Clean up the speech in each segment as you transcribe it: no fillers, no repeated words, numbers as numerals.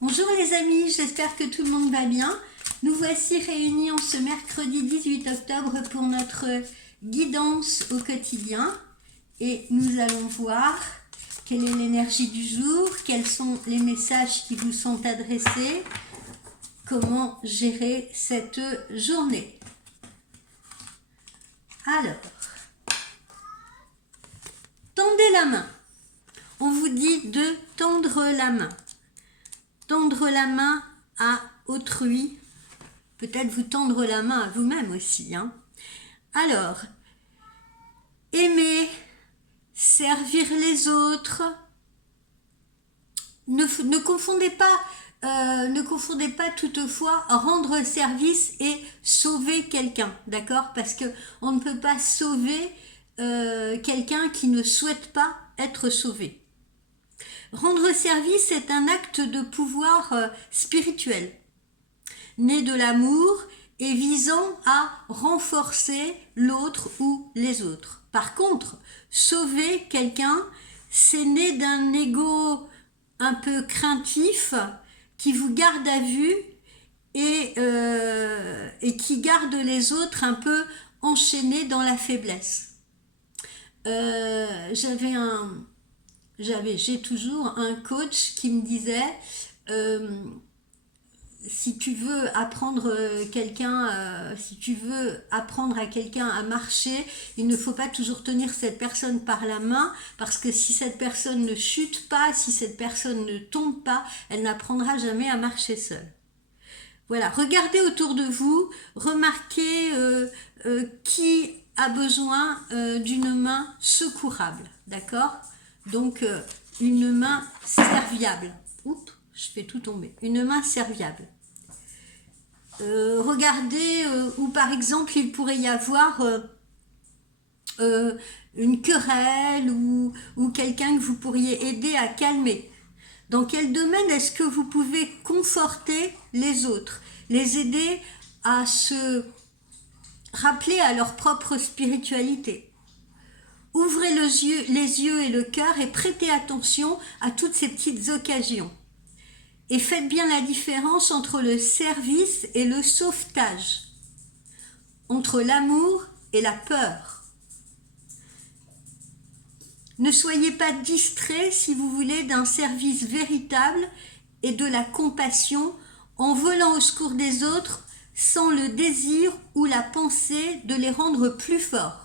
Bonjour les amis, j'espère que tout le monde va bien. Nous voici réunis en ce mercredi 18 octobre pour notre guidance au quotidien. Et nous allons voir quelle est l'énergie du jour, quels sont les messages qui vous sont adressés, comment gérer cette journée. Alors, tendez la main. On vous dit de tendre la main. Tendre la main à autrui, peut-être vous tendre la main à vous-même aussi. Alors, aimer, servir les autres, ne confondez pas toutefois rendre service et sauver quelqu'un, d'accord? Parce que on ne peut pas sauver quelqu'un qui ne souhaite pas être sauvé. Rendre service est un acte de pouvoir spirituel, né de l'amour et visant à renforcer l'autre ou les autres. Par contre, sauver quelqu'un, c'est né d'un ego un peu craintif qui vous garde à vue et qui garde les autres un peu enchaînés dans la faiblesse. J'ai toujours un coach qui me disait si tu veux apprendre à quelqu'un à marcher, il ne faut pas toujours tenir cette personne par la main, parce que si cette personne ne chute pas, si cette personne ne tombe pas, elle n'apprendra jamais à marcher seule. Voilà, regardez autour de vous, remarquez qui a besoin d'une main secourable, d'accord? Donc une main serviable. Oups, je fais tout tomber. Une main serviable. Regardez où par exemple il pourrait y avoir une querelle ou quelqu'un que vous pourriez aider à calmer. Dans quel domaine est-ce que vous pouvez conforter les autres, les aider à se rappeler à leur propre spiritualité? Ouvrez les yeux et le cœur et prêtez attention à toutes ces petites occasions. Et faites bien la différence entre le service et le sauvetage, entre l'amour et la peur. Ne soyez pas distrait, si vous voulez, d'un service véritable et de la compassion en volant au secours des autres sans le désir ou la pensée de les rendre plus forts.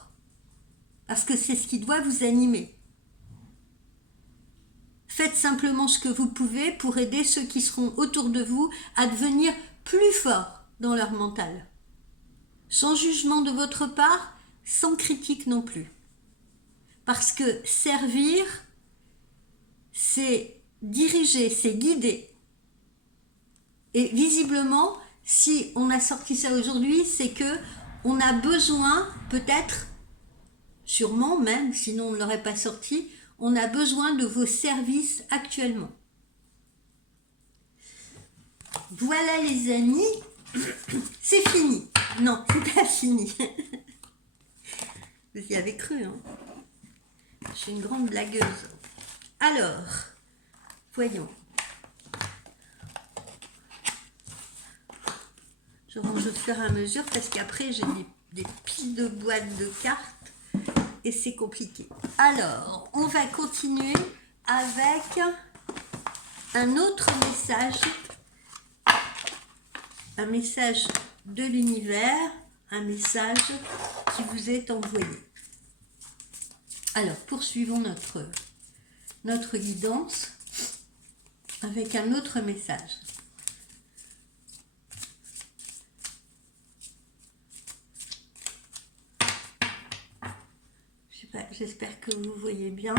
Parce que c'est ce qui doit vous animer. Faites simplement ce que vous pouvez pour aider ceux qui seront autour de vous à devenir plus forts dans leur mental. Sans jugement de votre part, sans critique non plus. Parce que servir, c'est diriger, c'est guider. Et visiblement, si on a sorti ça aujourd'hui, c'est que on a besoin, peut-être, sûrement même, sinon on ne l'aurait pas sorti, on a besoin de vos services actuellement. Voilà les amis, c'est fini. Non, c'est pas fini. Vous y avez cru, hein? Je suis une grande blagueuse. Alors, voyons. Je range au fur et à mesure parce qu'après j'ai des piles de boîtes de cartes. Et c'est compliqué. Alors, on va continuer avec un autre message. Un message de l'univers, un message qui vous est envoyé. Alors, poursuivons notre guidance avec un autre message. J'espère que vous voyez bien.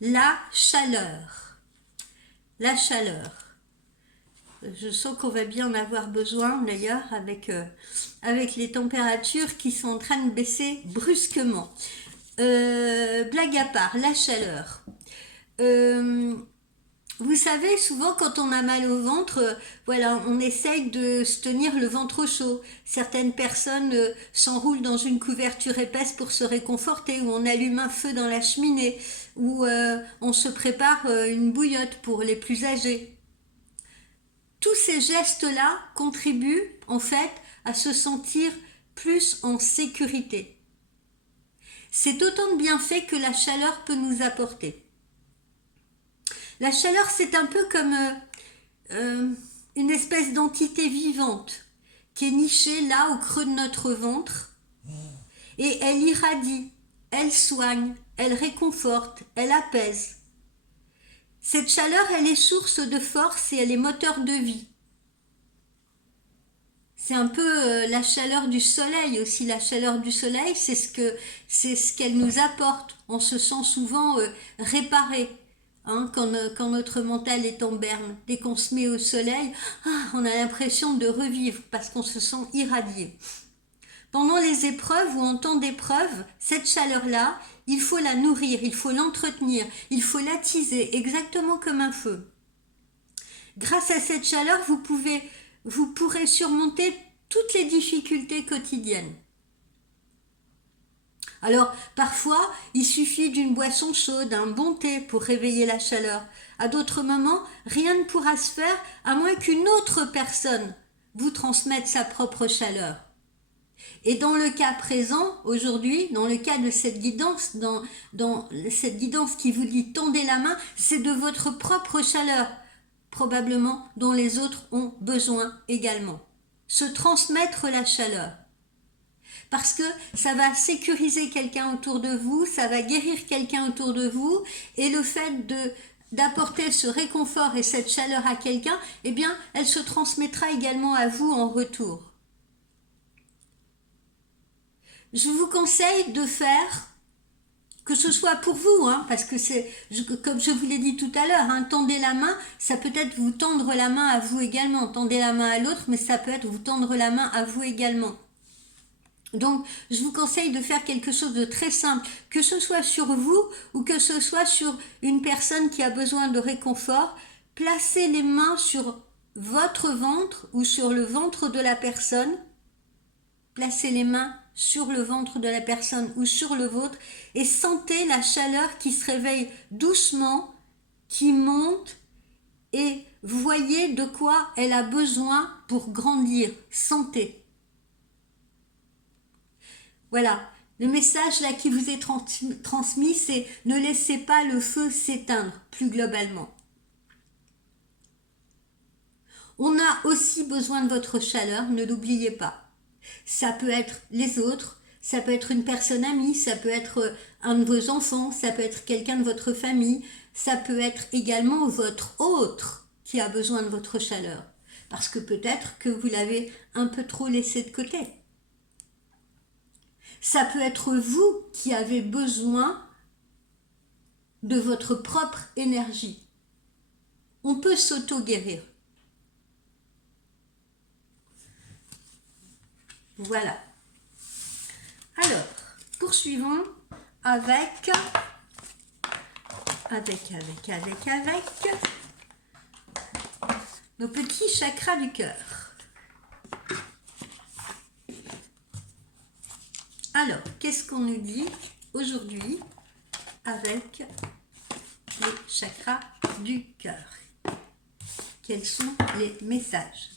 La chaleur. La chaleur. Je sens qu'on va bien en avoir besoin d'ailleurs avec les températures qui sont en train de baisser Blague à part, la chaleur. Vous savez, souvent quand on a mal au ventre, voilà, on essaye de se tenir le ventre au chaud. Certaines personnes s'enroulent dans une couverture épaisse pour se réconforter, ou on allume un feu dans la cheminée, ou on se prépare une bouillotte pour les plus âgés. Tous ces gestes-là contribuent en fait à se sentir plus en sécurité. C'est autant de bienfaits que la chaleur peut nous apporter. La chaleur, c'est un peu comme une espèce d'entité vivante qui est nichée là au creux de notre ventre, et elle irradie, elle soigne, elle réconforte, elle apaise. Cette chaleur, elle est source de force et elle est moteur de vie. C'est un peu la chaleur du soleil aussi. La chaleur du soleil, c'est ce qu'elle nous apporte. On se sent souvent réparé. Hein, quand notre mental est en berne, dès qu'on se met au soleil, on a l'impression de revivre parce qu'on se sent irradié. Pendant les épreuves ou en temps d'épreuve, cette chaleur-là, il faut la nourrir, il faut l'entretenir, il faut l'attiser, exactement comme un feu. Grâce à cette chaleur, vous pourrez surmonter toutes les difficultés quotidiennes. Alors, parfois, il suffit d'une boisson chaude, un bon thé pour réveiller la chaleur. À d'autres moments, rien ne pourra se faire à moins qu'une autre personne vous transmette sa propre chaleur. Et dans le cas présent, aujourd'hui, dans le cas de cette guidance, dans cette guidance qui vous dit tendez la main, c'est de votre propre chaleur, probablement, dont les autres ont besoin également. Se transmettre la chaleur. Parce que ça va sécuriser quelqu'un autour de vous, ça va guérir quelqu'un autour de vous, et le fait d'apporter ce réconfort et cette chaleur à quelqu'un, eh bien, elle se transmettra également à vous en retour. Je vous conseille de faire, que ce soit pour vous, parce que comme je vous l'ai dit tout à l'heure, tendez la main, ça peut être vous tendre la main à vous également, tendez la main à l'autre, mais ça peut être vous tendre la main à vous également. Donc, je vous conseille de faire quelque chose de très simple, que ce soit sur vous ou que ce soit sur une personne qui a besoin de réconfort. Placez les mains sur votre ventre ou sur le ventre de la personne. Placez les mains sur le ventre de la personne ou sur le vôtre et sentez la chaleur qui se réveille doucement, qui monte, et voyez de quoi elle a besoin pour grandir. Sentez. Voilà, le message là qui vous est transmis, c'est ne laissez pas le feu s'éteindre plus globalement. On a aussi besoin de votre chaleur, ne l'oubliez pas. Ça peut être les autres, ça peut être une personne amie, ça peut être un de vos enfants, ça peut être quelqu'un de votre famille, ça peut être également votre autre qui a besoin de votre chaleur. Parce que peut-être que vous l'avez un peu trop laissé de côté. Ça peut être vous qui avez besoin de votre propre énergie. On peut s'auto-guérir. Voilà. Alors, poursuivons avec nos petits chakras du cœur. Alors, qu'est-ce qu'on nous dit aujourd'hui avec les chakras du cœur? Quels sont les messages?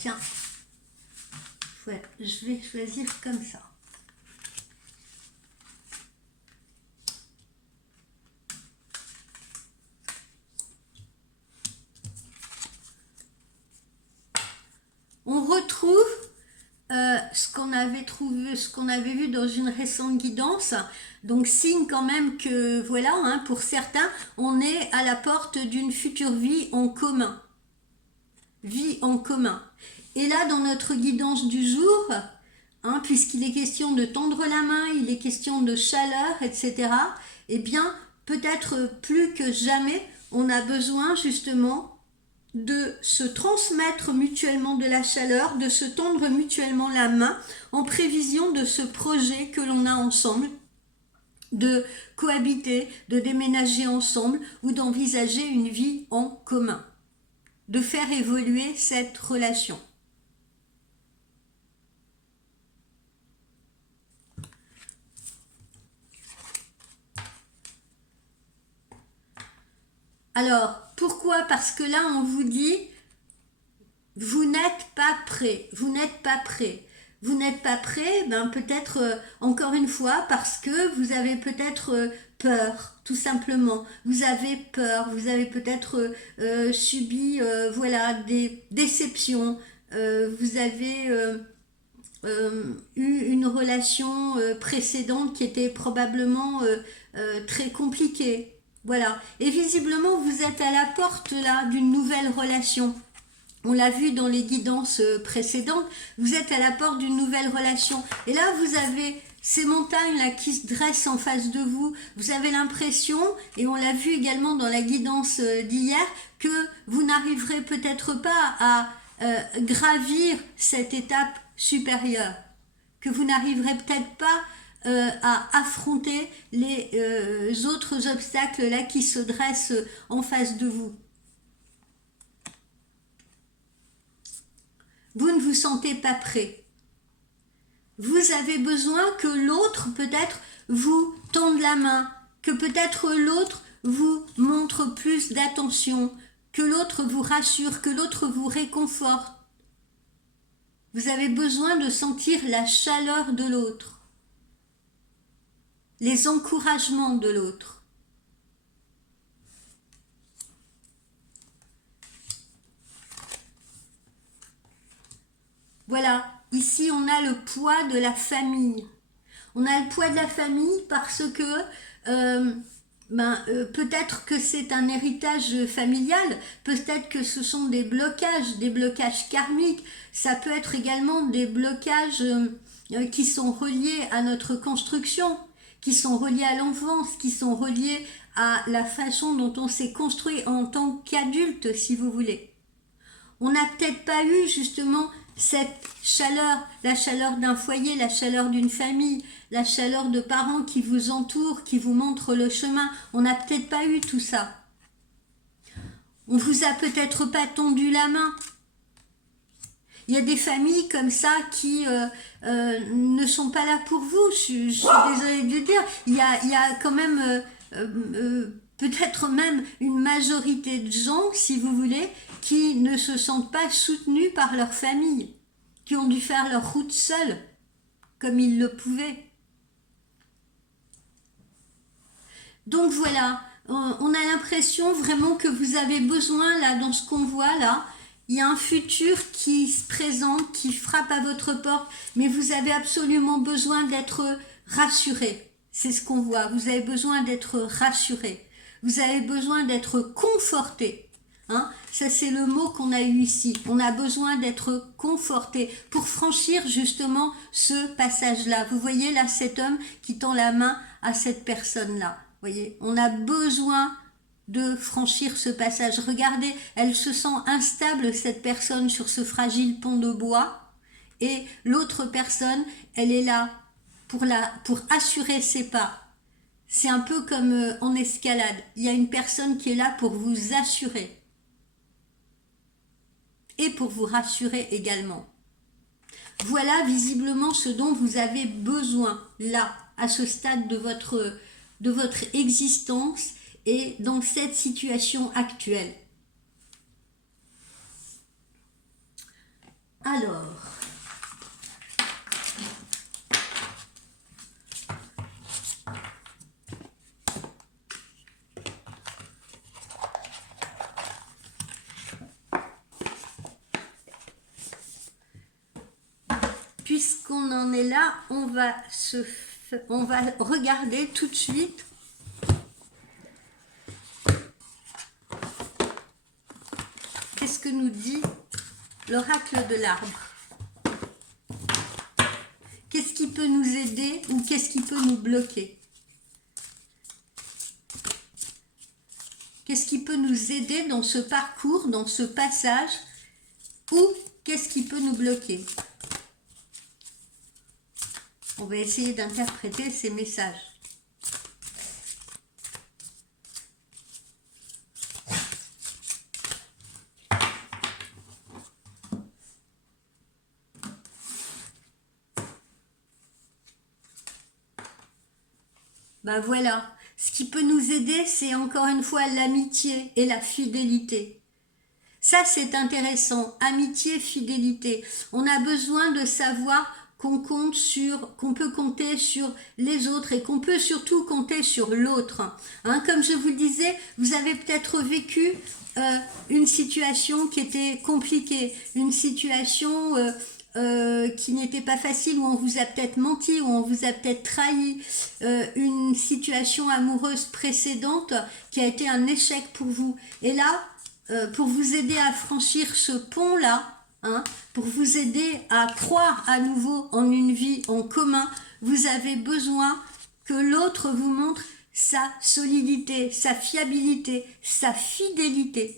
Tiens. Je vais choisir comme ça. On retrouve ce qu'on avait vu dans une récente guidance. Donc signe quand même que voilà, pour certains, on est à la porte d'une future vie en commun. Vie en commun. Et là, dans notre guidance du jour, puisqu'il est question de tendre la main, il est question de chaleur, etc., eh bien, peut-être plus que jamais, on a besoin justement de se transmettre mutuellement de la chaleur, de se tendre mutuellement la main en prévision de ce projet que l'on a ensemble, de cohabiter, de déménager ensemble ou d'envisager une vie en commun, de faire évoluer cette relation. Alors, pourquoi? Parce que là, on vous dit, vous n'êtes pas prêt, vous n'êtes pas prêt. Vous n'êtes pas prêt, ben peut-être, encore une fois, parce que vous avez peut-être peur, tout simplement. Vous avez peur, vous avez peut-être subi, voilà, des déceptions. Vous avez eu une relation précédente qui était probablement très compliquée. Voilà. Et visiblement, vous êtes à la porte là d'une nouvelle relation. On l'a vu dans les guidances précédentes, vous êtes à la porte d'une nouvelle relation. Et là, vous avez ces montagnes-là qui se dressent en face de vous. Vous avez l'impression, et on l'a vu également dans la guidance d'hier, que vous n'arriverez peut-être pas à gravir cette étape supérieure. Que vous n'arriverez peut-être pas à affronter les autres obstacles là qui se dressent en face de vous. Vous ne vous sentez pas prêt. Vous avez besoin que l'autre peut-être vous tende la main, que peut-être l'autre vous montre plus d'attention, que l'autre vous rassure, que l'autre vous réconforte. Vous avez besoin de sentir la chaleur de l'autre, les encouragements de l'autre. Voilà, ici on a le poids de la famille. On a le poids de la famille parce que peut-être que c'est un héritage familial, peut-être que ce sont des blocages karmiques, ça peut être également des blocages qui sont reliés à notre construction, qui sont reliés à l'enfance, qui sont reliés à la façon dont on s'est construit en tant qu'adulte, si vous voulez. On n'a peut-être pas eu justement cette chaleur, la chaleur d'un foyer, la chaleur d'une famille, la chaleur de parents qui vous entourent, qui vous montrent le chemin. On n'a peut-être pas eu tout ça. On vous a peut-être pas tendu la main. Il y a des familles comme ça qui ne sont pas là pour vous. Je suis désolée de le dire. Il y a quand même peut-être même une majorité de gens, si vous voulez, qui ne se sentent pas soutenus par leur famille, qui ont dû faire leur route seuls, comme ils le pouvaient. Donc voilà, on a l'impression vraiment que vous avez besoin, là, dans ce qu'on voit, là, il y a un futur qui se présente, qui frappe à votre porte, mais vous avez absolument besoin d'être rassuré. C'est ce qu'on voit, vous avez besoin d'être rassuré. Vous avez besoin d'être conforté. Hein, ça c'est le mot qu'on a eu ici. On a besoin d'être conforté pour franchir justement ce passage-là. Vous voyez là cet homme qui tend la main à cette personne-là. Vous voyez, on a besoin de franchir ce passage. Regardez, elle se sent instable, cette personne, sur ce fragile pont de bois. Et l'autre personne, elle est là pour assurer ses pas. C'est un peu comme en escalade. Il y a une personne qui est là pour vous assurer. Et pour vous rassurer également. Voilà visiblement ce dont vous avez besoin là, à ce stade de votre existence et dans cette situation actuelle. Alors, puisqu'on en est là, on va regarder tout de suite qu'est-ce que nous dit l'oracle de l'arbre. Qu'est-ce qui peut nous aider ou qu'est-ce qui peut nous bloquer? Qu'est-ce qui peut nous aider dans ce parcours, dans ce passage, ou qu'est-ce qui peut nous bloquer? On va essayer d'interpréter ces messages. Ben voilà, ce qui peut nous aider, c'est encore une fois l'amitié et la fidélité. Ça, c'est intéressant, amitié, fidélité. On a besoin de savoir qu'on peut compter sur les autres et qu'on peut surtout compter sur l'autre. Hein, comme je vous le disais, vous avez peut-être vécu une situation qui était compliquée, une situation qui n'était pas facile, où on vous a peut-être menti, où on vous a peut-être trahi, une situation amoureuse précédente qui a été un échec pour vous. Et là, pour vous aider à franchir ce pont-là, hein, pour vous aider à croire à nouveau en une vie en commun, vous avez besoin que l'autre vous montre sa solidité, sa fiabilité, sa fidélité.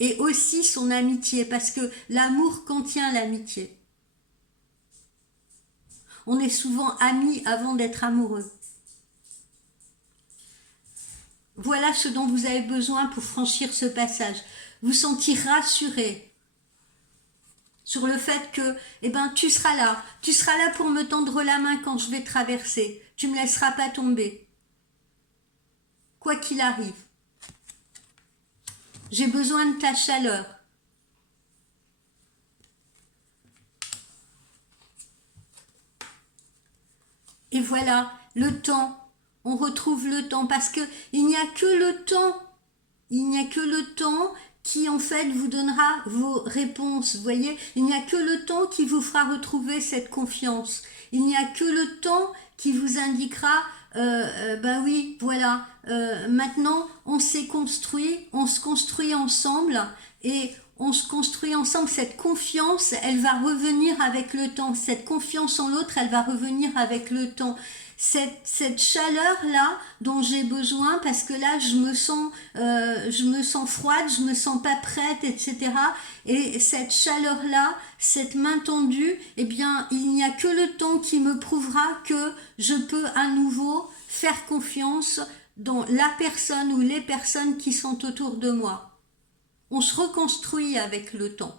Et aussi son amitié, parce que l'amour contient l'amitié. On est souvent amis avant d'être amoureux. Voilà ce dont vous avez besoin pour franchir ce passage. Vous sentir rassuré sur le fait que, eh ben, tu seras là pour me tendre la main quand je vais traverser. Tu me laisseras pas tomber. Quoi qu'il arrive. J'ai besoin de ta chaleur. Et voilà, le temps. On retrouve le temps parce que il n'y a que le temps. Il n'y a que le temps qui en fait vous donnera vos réponses. Vous voyez, il n'y a que le temps qui vous fera retrouver cette confiance. Il n'y a que le temps qui vous indiquera ben oui, voilà, maintenant on s'est construit, on se construit ensemble et on se construit ensemble. Cette confiance, elle va revenir avec le temps. Cette confiance en l'autre, elle va revenir avec le temps. Cette chaleur-là dont j'ai besoin, parce que là je me sens froide, je me sens pas prête, etc. Et cette chaleur-là, cette main tendue, eh bien il n'y a que le temps qui me prouvera que je peux à nouveau faire confiance dans la personne ou les personnes qui sont autour de moi. On se reconstruit avec le temps.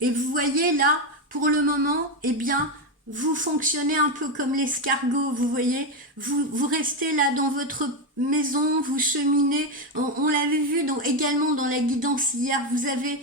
Et vous voyez là, pour le moment, eh bien, vous fonctionnez un peu comme l'escargot, vous voyez, vous restez là dans votre maison, vous cheminez, on l'avait vu également dans la guidance hier, vous avez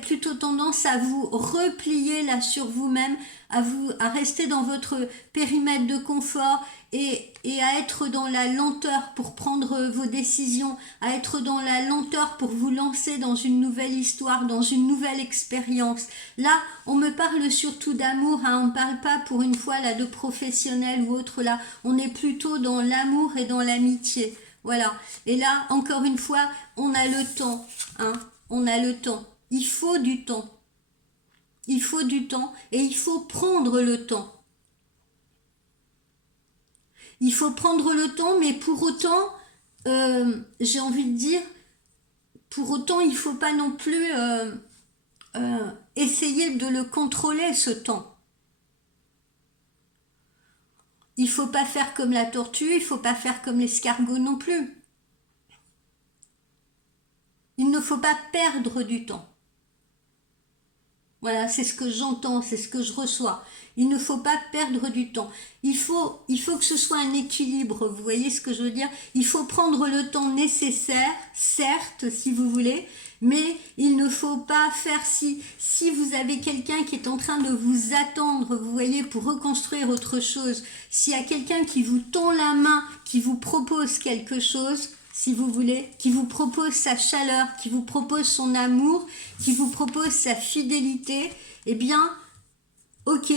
plutôt tendance à vous replier là sur vous-même, à rester dans votre périmètre de confort et à être dans la lenteur pour prendre vos décisions, à être dans la lenteur pour vous lancer dans une nouvelle histoire, dans une nouvelle expérience. Là, on me parle surtout d'amour, hein, on ne parle pas pour une fois là de professionnel ou autre, là, on est plutôt dans l'amour et dans l'amitié. Voilà. Et là, encore une fois, on a le temps, hein. On a le temps. Il faut du temps. Il faut du temps et il faut prendre le temps. Il faut prendre le temps, mais pour autant, j'ai envie de dire, pour autant, il ne faut pas non plus essayer de le contrôler, ce temps. Il ne faut pas faire comme la tortue, il ne faut pas faire comme l'escargot non plus. Il ne faut pas perdre du temps. Voilà, c'est ce que j'entends, c'est ce que je reçois. Il ne faut pas perdre du temps. Il faut que ce soit un équilibre, vous voyez ce que je veux dire? Il faut prendre le temps nécessaire, certes, si vous voulez, mais il ne faut pas faire si vous avez quelqu'un qui est en train de vous attendre, vous voyez, pour reconstruire autre chose, s'il y a quelqu'un qui vous tend la main, qui vous propose quelque chose, si vous voulez, qui vous propose sa chaleur, qui vous propose son amour, qui vous propose sa fidélité, eh bien, ok,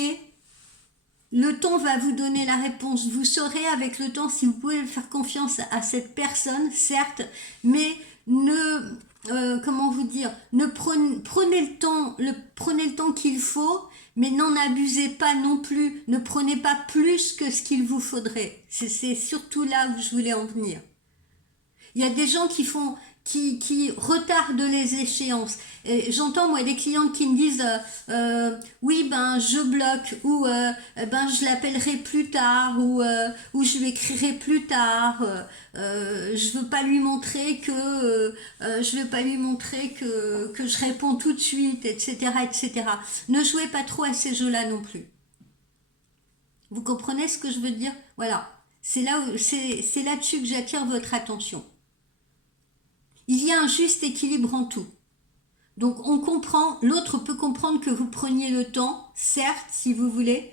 le temps va vous donner la réponse. Vous saurez avec le temps si vous pouvez faire confiance à cette personne, certes, mais comment vous dire, prenez le temps qu'il faut, mais n'en abusez pas non plus. Ne prenez pas plus que ce qu'il vous faudrait. C'est surtout là où je voulais en venir. Il y a des gens qui retardent les échéances. J'entends moi des clientes qui me disent oui ben je bloque ou ben je l'appellerai plus tard ou je lui écrirai plus tard. Je veux pas lui montrer que je réponds tout de suite, etc., etc. Ne jouez pas trop à ces jeux-là non plus. Vous comprenez ce que je veux dire? Voilà. C'est là-dessus que j'attire votre attention. Il y a un juste équilibre en tout. Donc on comprend, l'autre peut comprendre que vous preniez le temps, certes, si vous voulez,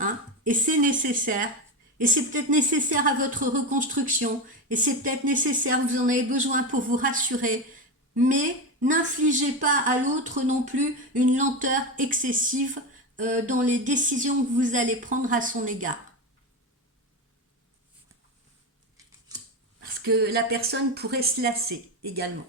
hein, et c'est nécessaire. Et c'est peut-être nécessaire à votre reconstruction, et c'est peut-être nécessaire, vous en avez besoin pour vous rassurer, mais n'infligez pas à l'autre non plus une lenteur excessive dans les décisions que vous allez prendre à son égard. Parce que la personne pourrait se lasser également.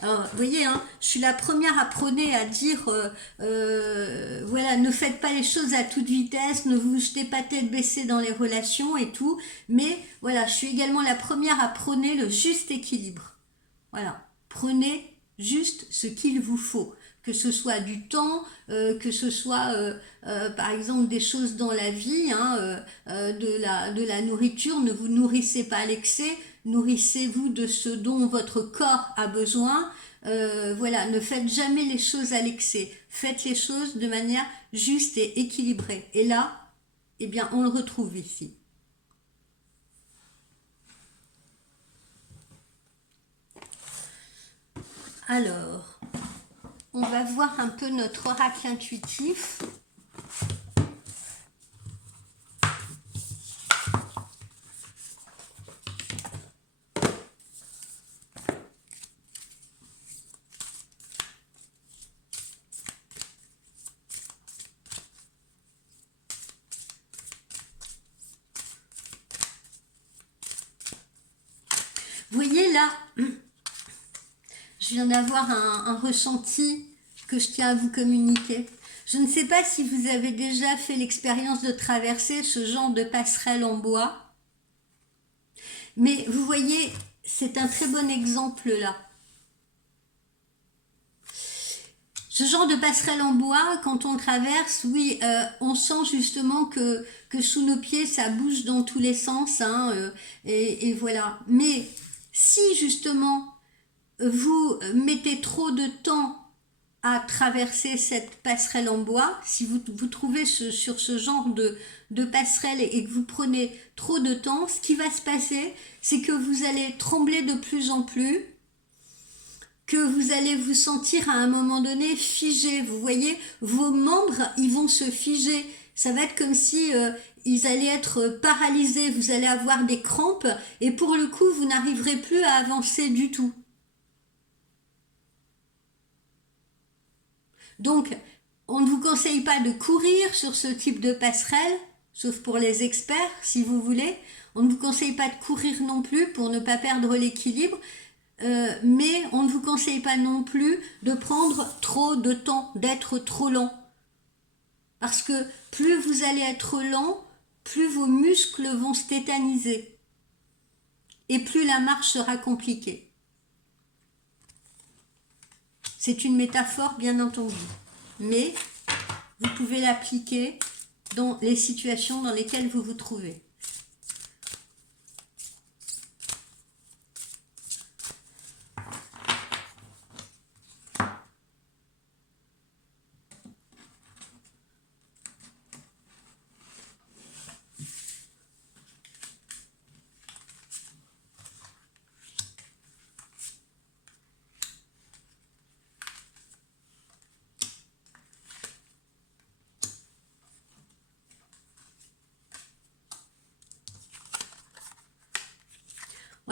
Alors, vous voyez, hein, je suis la première à prôner à dire, voilà, ne faites pas les choses à toute vitesse, ne vous jetez pas tête baissée dans les relations et tout, mais voilà, je suis également la première à prôner le juste équilibre. Voilà, prenez juste ce qu'il vous faut, que ce soit du temps, que ce soit par exemple des choses dans la vie, hein, de la nourriture. Ne vous nourrissez pas à l'excès, nourrissez-vous de ce dont votre corps a besoin. Voilà, ne faites jamais les choses à l'excès, faites les choses de manière juste et équilibrée. Et là, eh bien, on le retrouve ici. Alors, on va voir un peu notre oracle intuitif. Vous voyez là, je viens d'avoir un ressenti que je tiens à vous communiquer. Je ne sais pas si vous avez déjà fait l'expérience de traverser ce genre de passerelle en bois, mais vous voyez, c'est un très bon exemple là. Ce genre de passerelle en bois, quand on traverse, oui, on sent justement que sous nos pieds, ça bouge dans tous les sens, hein, et voilà. Mais si justement, vous mettez trop de temps à traverser cette passerelle en bois, si vous trouvez sur ce genre de passerelle et que vous prenez trop de temps, ce qui va se passer, c'est que vous allez trembler de plus en plus, que vous allez vous sentir à un moment donné figé. Vous voyez, vos membres, ils vont se figer. Ça va être comme si ils allaient être paralysés. Vous allez avoir des crampes et pour le coup, vous n'arriverez plus à avancer du tout. Donc, on ne vous conseille pas de courir sur ce type de passerelle, sauf pour les experts, si vous voulez. On ne vous conseille pas de courir non plus pour ne pas perdre l'équilibre. Mais on ne vous conseille pas non plus de prendre trop de temps, d'être trop lent. Parce que plus vous allez être lent, plus vos muscles vont se tétaniser. Et plus la marche sera compliquée. C'est une métaphore, bien entendu. Mais vous pouvez l'appliquer dans les situations dans lesquelles vous vous trouvez.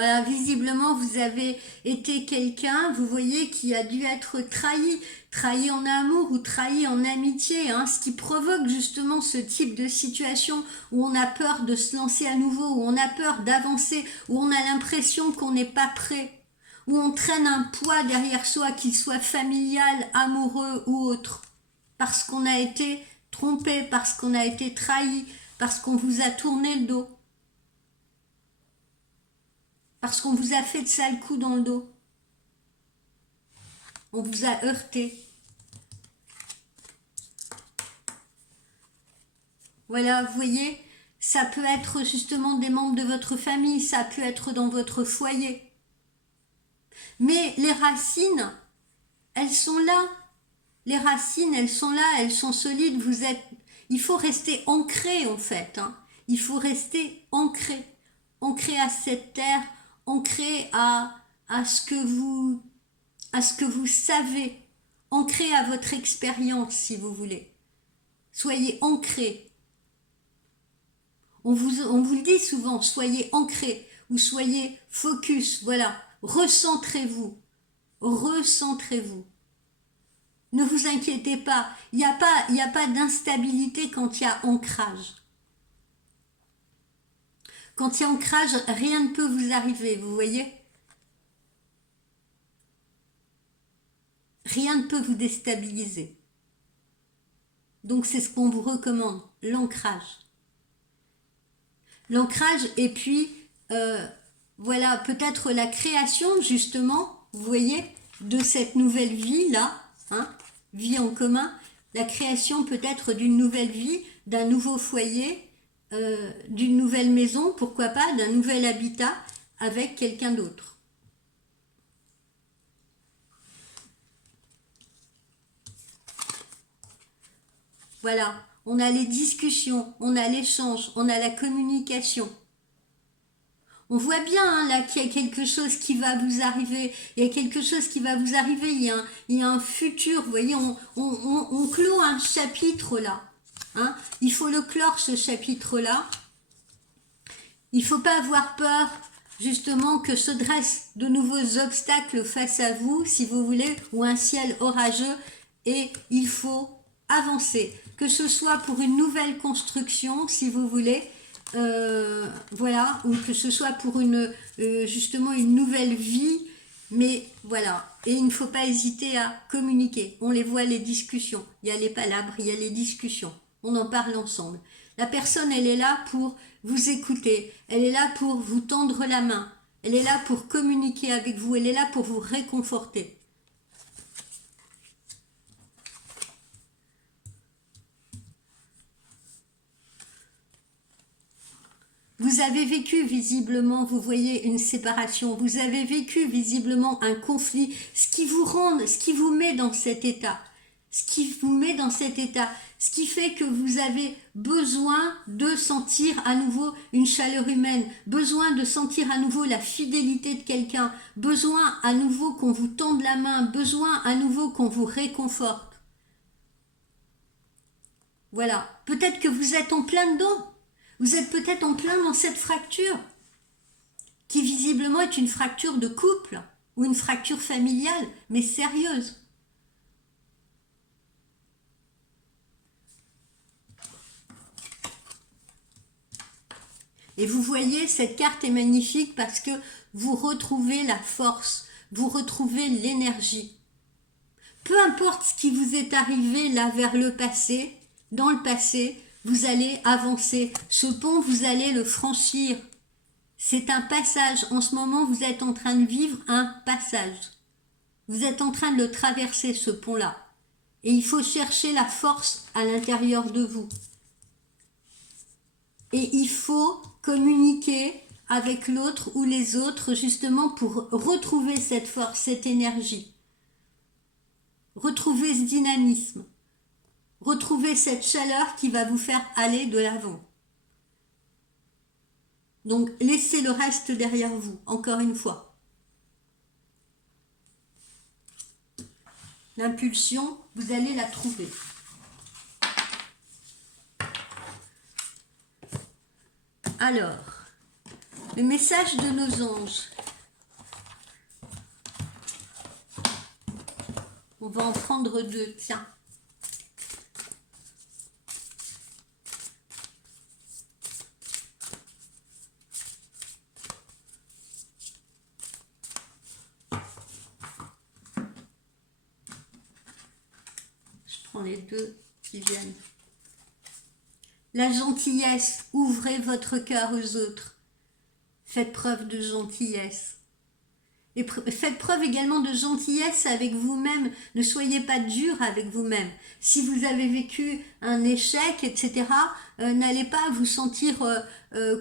Voilà, visiblement, vous avez été quelqu'un, vous voyez, qui a dû être trahi en amour ou trahi en amitié, hein, ce qui provoque justement ce type de situation où on a peur de se lancer à nouveau, où on a peur d'avancer, où on a l'impression qu'on n'est pas prêt, où on traîne un poids derrière soi, qu'il soit familial, amoureux ou autre, parce qu'on a été trompé, parce qu'on a été trahi, parce qu'on vous a tourné le dos. Parce qu'on vous a fait de sales coups dans le dos. On vous a heurté. Voilà, vous voyez, ça peut être justement des membres de votre famille, ça peut être dans votre foyer. Mais les racines, elles sont là. Les racines, elles sont là, elles sont solides. Il faut rester ancré en fait. Hein. Il faut rester ancré. Ancré à cette terre, ancré à ce que vous savez, ancré à votre expérience si vous voulez. Soyez ancré. On vous le dit souvent, soyez ancré ou soyez focus, voilà. Recentrez-vous. Recentrez-vous. Ne vous inquiétez pas, il n'y a pas d'instabilité quand il y a ancrage. Quand il y a ancrage, rien ne peut vous arriver, vous voyez? Rien ne peut vous déstabiliser. Donc c'est ce qu'on vous recommande, l'ancrage. L'ancrage et puis, voilà, peut-être la création justement, vous voyez, de cette nouvelle vie-là, hein, vie en commun, la création peut-être d'une nouvelle vie, d'un nouveau foyer, d'une nouvelle maison, pourquoi pas, d'un nouvel habitat avec quelqu'un d'autre. Voilà, on a les discussions, on a l'échange, on a la communication. On voit bien hein, là qu'il y a quelque chose qui va vous arriver, il y a quelque chose qui va vous arriver, il y a un futur, vous voyez, on clôt un chapitre là. Hein. Il faut le clore ce chapitre-là. Il ne faut pas avoir peur justement que se dressent de nouveaux obstacles face à vous, si vous voulez, ou un ciel orageux, et il faut avancer, que ce soit pour une nouvelle construction, si vous voulez, voilà, ou que ce soit pour justement une nouvelle vie, mais voilà, et il ne faut pas hésiter à communiquer. On les voit, les discussions, il y a les palabres, il y a les discussions, on en parle ensemble. La personne, elle est là pour vous écouter, elle est là pour vous tendre la main, elle est là pour communiquer avec vous, elle est là pour vous réconforter. Vous avez vécu visiblement, vous voyez, une séparation, vous avez vécu visiblement un conflit, ce qui vous met dans cet état, ce qui fait que vous avez besoin de sentir à nouveau une chaleur humaine, besoin de sentir à nouveau la fidélité de quelqu'un, besoin à nouveau qu'on vous tende la main, besoin à nouveau qu'on vous réconforte. Voilà, peut-être que vous êtes en plein dedans. Vous êtes peut-être en plein dans cette fracture, qui visiblement est une fracture de couple, ou une fracture familiale, mais sérieuse. Et vous voyez, cette carte est magnifique parce que vous retrouvez la force, vous retrouvez l'énergie. Peu importe ce qui vous est arrivé là vers le passé, dans le passé, vous allez avancer. Ce pont, vous allez le franchir. C'est un passage. En ce moment, vous êtes en train de vivre un passage. Vous êtes en train de le traverser, ce pont-là. Et il faut chercher la force à l'intérieur de vous. Et il faut communiquer avec l'autre ou les autres, justement, pour retrouver cette force, cette énergie. Retrouver ce dynamisme. Retrouvez cette chaleur qui va vous faire aller de l'avant. Donc, laissez le reste derrière vous, encore une fois. L'impulsion, vous allez la trouver. Alors, Le message de nos anges. On va en prendre deux, tiens. Je prends les deux qui viennent. La gentillesse, ouvrez votre cœur aux autres. Faites preuve de gentillesse. Et faites preuve également de gentillesse avec vous-même. Ne soyez pas dur avec vous-même. Si vous avez vécu un échec, etc., n'allez pas vous sentir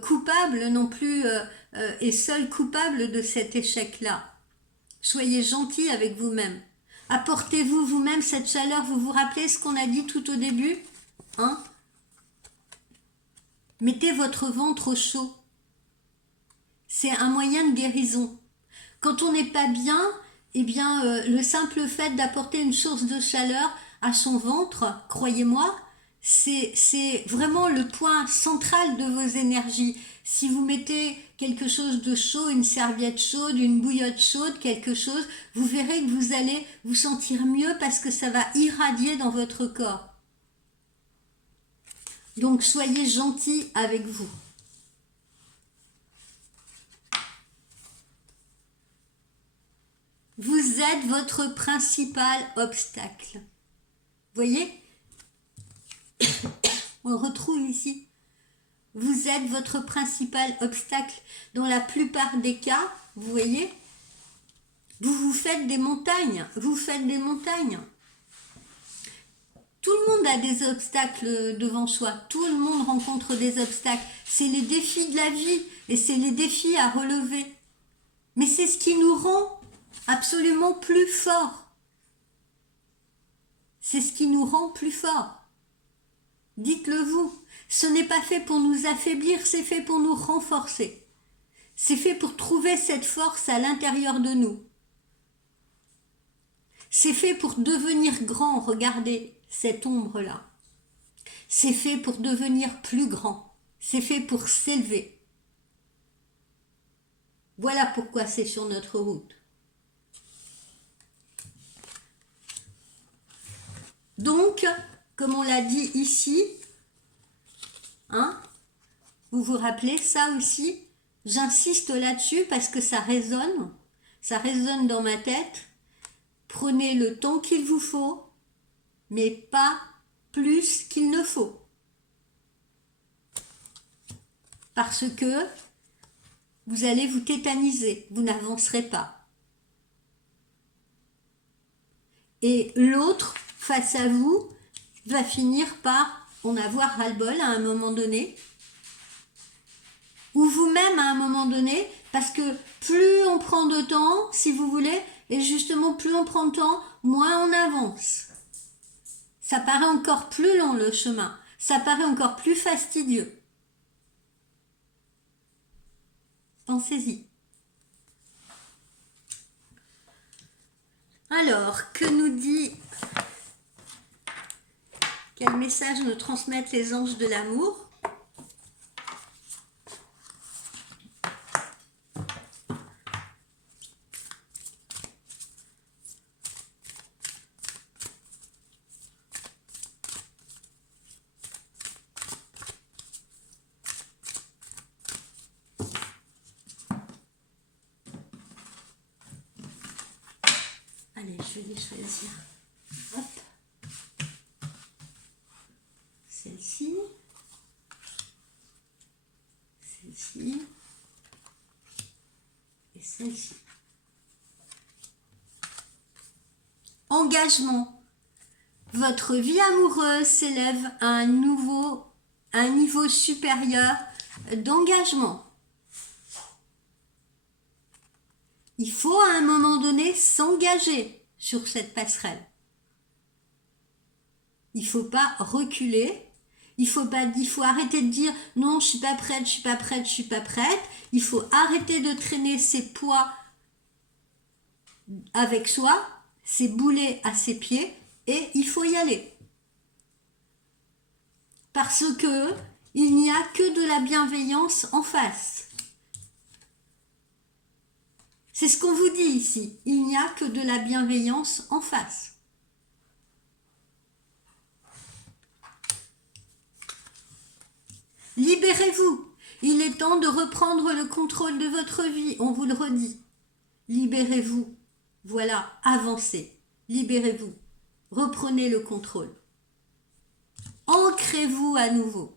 coupable non plus et seul coupable de cet échec-là. Soyez gentil avec vous-même. Apportez-vous vous-même cette chaleur. Vous vous rappelez ce qu'on a dit tout au début, hein? Mettez votre ventre au chaud. C'est un moyen de guérison. Quand on n'est pas bien, eh bien, le simple fait d'apporter une source de chaleur à son ventre, croyez-moi, c'est vraiment le point central de vos énergies. Si vous mettez quelque chose de chaud, une serviette chaude, une bouillotte chaude, quelque chose, vous verrez que vous allez vous sentir mieux parce que ça va irradier dans votre corps. Donc, soyez gentils avec vous. Vous êtes votre principal obstacle. Voyez? On le retrouve ici. Vous êtes votre principal obstacle. Dans la plupart des cas, vous voyez, vous vous faites des montagnes. Vous faites des montagnes. Tout le monde a des obstacles devant soi. Tout le monde rencontre des obstacles. C'est les défis de la vie et c'est les défis à relever. Mais c'est ce qui nous rend absolument plus forts. C'est ce qui nous rend plus forts. Dites-le vous. Ce n'est pas fait pour nous affaiblir, c'est fait pour nous renforcer. C'est fait pour trouver cette force à l'intérieur de nous. C'est fait pour devenir grand, regardez cette ombre-là. C'est fait pour devenir plus grand. C'est fait pour s'élever. Voilà pourquoi c'est sur notre route. Donc, comme on l'a dit ici, hein, vous vous rappelez ça aussi? J'insiste là-dessus parce que ça résonne dans ma tête. Prenez le temps qu'il vous faut, mais pas plus qu'il ne faut. Parce que vous allez vous tétaniser, vous n'avancerez pas. Et l'autre, face à vous, va finir par en avoir ras-le-bol à un moment donné. Ou vous-même à un moment donné, parce que plus on prend de temps, si vous voulez, et justement plus on prend de temps, moins on avance. Ça paraît encore plus long le chemin, ça paraît encore plus fastidieux. Pensez-y. Alors, que nous dit, quel message nous transmettent les anges de l'amour ? Allez, je vais les choisir. Hop. Celle-ci. Celle-ci. Et celle-ci. Engagement. Votre vie amoureuse s'élève à un niveau supérieur d'engagement. Il faut à un moment donné s'engager sur cette passerelle. Il ne faut pas reculer. Il faut arrêter de dire non, je suis pas prête, je suis pas prête, je suis pas prête. Il faut arrêter de traîner ses poids avec soi, ses boulets à ses pieds, et il faut y aller. Parce que il n'y a que de la bienveillance en face. C'est ce qu'on vous dit ici. Il n'y a que de la bienveillance en face. Libérez-vous. Il est temps de reprendre le contrôle de votre vie. On vous le redit. Libérez-vous. Voilà, avancez. Libérez-vous. Reprenez le contrôle. Ancrez-vous à nouveau.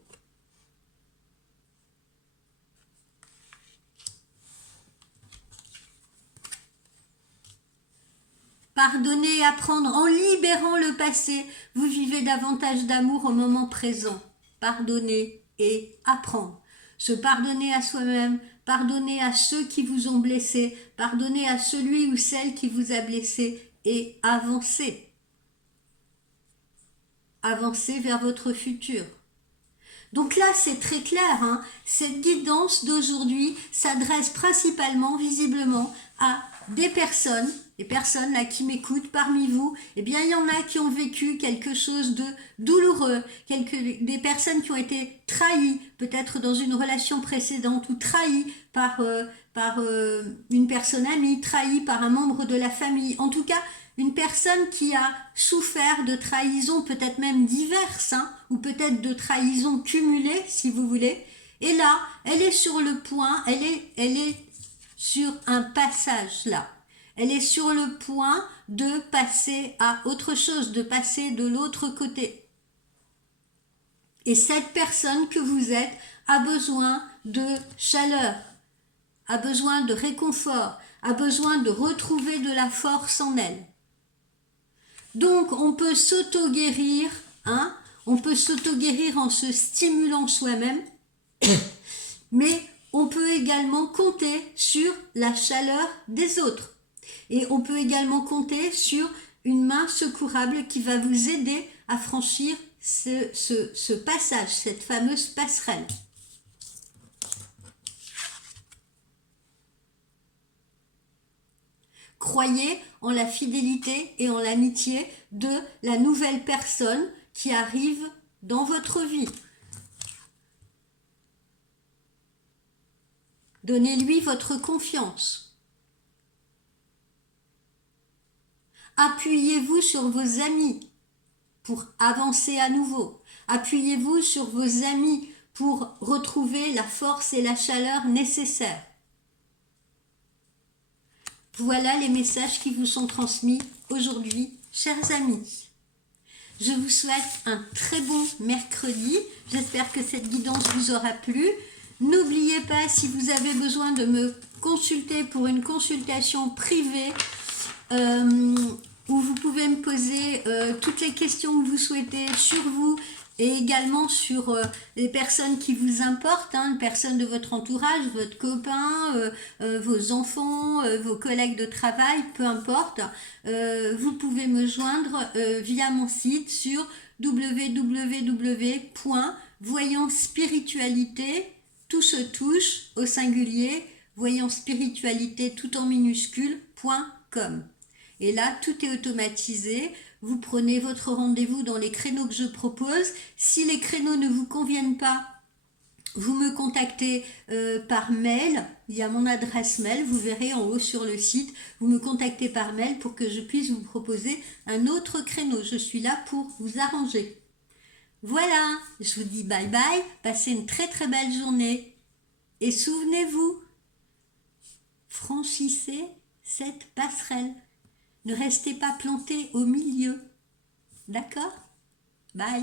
Pardonnez et apprendre en libérant le passé. Vous vivez davantage d'amour au moment présent. Pardonnez et apprendre. Se pardonner à soi-même, pardonner à ceux qui vous ont blessé, pardonner à celui ou celle qui vous a blessé et avancer. Avancer vers votre futur. Donc là, c'est très clair, hein. Cette guidance d'aujourd'hui s'adresse principalement, visiblement, à des personnes, les personnes là qui m'écoutent parmi vous. Eh bien, il y en a qui ont vécu quelque chose de douloureux, des personnes qui ont été trahies, peut-être dans une relation précédente, ou trahies par une personne amie, trahies par un membre de la famille. En tout cas, une personne qui a souffert de trahisons, peut-être même diverses, hein, ou peut-être de trahisons cumulées, si vous voulez. Et là, elle est sur le point, elle est sur un passage là. Elle est sur le point de passer à autre chose, de passer de l'autre côté. Et cette personne que vous êtes a besoin de chaleur, a besoin de réconfort, a besoin de retrouver de la force en elle. Donc, on peut s'auto-guérir, hein, on peut s'auto-guérir en se stimulant soi-même, mais on peut également compter sur la chaleur des autres. Et on peut également compter sur une main secourable qui va vous aider à franchir ce passage, cette fameuse passerelle. Croyez en la fidélité et en l'amitié de la nouvelle personne qui arrive dans votre vie. Donnez-lui votre confiance. Appuyez-vous sur vos amis pour avancer à nouveau. Appuyez-vous sur vos amis pour retrouver la force et la chaleur nécessaires. Voilà les messages qui vous sont transmis aujourd'hui, chers amis. Je vous souhaite un très bon mercredi. J'espère que cette guidance vous aura plu. N'oubliez pas, si vous avez besoin de me consulter pour une consultation privée, où vous pouvez me poser toutes les questions que vous souhaitez sur vous et également sur les personnes qui vous importent, hein, les personnes de votre entourage, votre copain, vos enfants, vos collègues de travail, peu importe. Vous pouvez me joindre via mon site sur www.voyancespiritualité, tout se touche au singulier, voyancespiritualité tout en minuscule.com. Et là, tout est automatisé. Vous prenez votre rendez-vous dans les créneaux que je propose. Si les créneaux ne vous conviennent pas, vous me contactez par mail. Il y a mon adresse mail, vous verrez en haut sur le site. Vous me contactez par mail pour que je puisse vous proposer un autre créneau. Je suis là pour vous arranger. Voilà, je vous dis bye bye. Passez une très très belle journée. Et souvenez-vous, franchissez cette passerelle. Ne restez pas planté au milieu. D'accord? Bye.